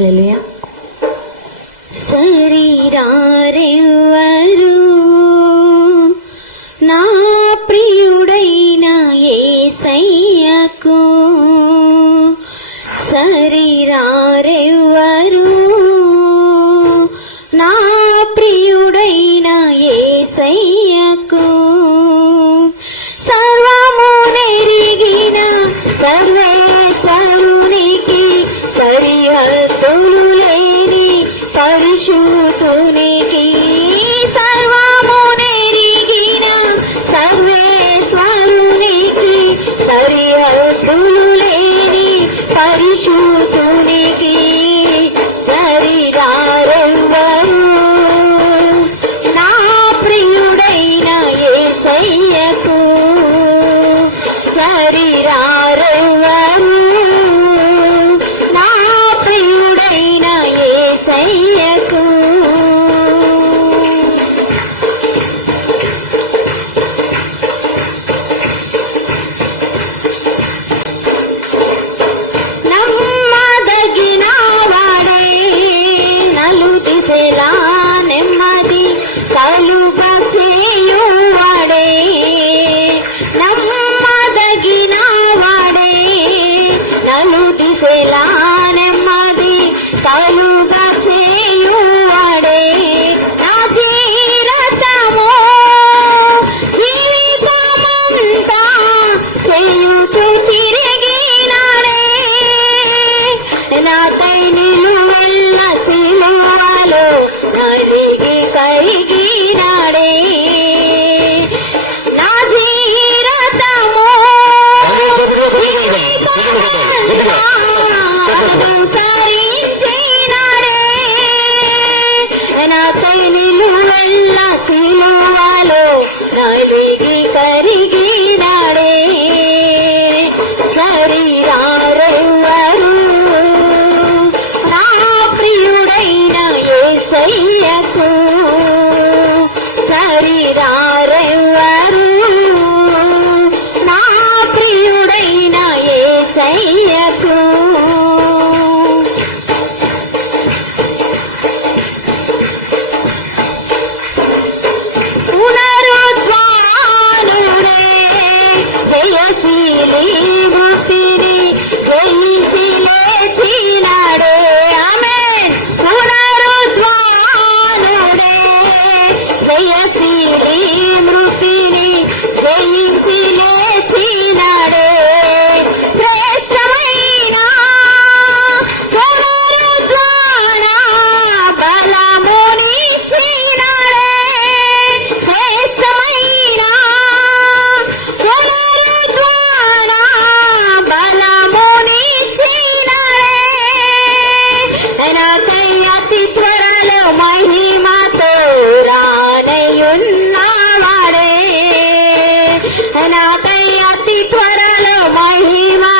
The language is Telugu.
హలెలుయా శరీరారెవరు నా ప్రియుడైన ఏసయ్యకు శరీరారెవరు పరిశోధునికి సరిగారెవ్వరు నా ప్రియుడైన ఏ సయ్యకు సరిరారు తెలిసేలా నెమ్మది కలుపచేయువాడే నమ్మదగిన వాడే. నలు దిశలా త్వరలో మహిమా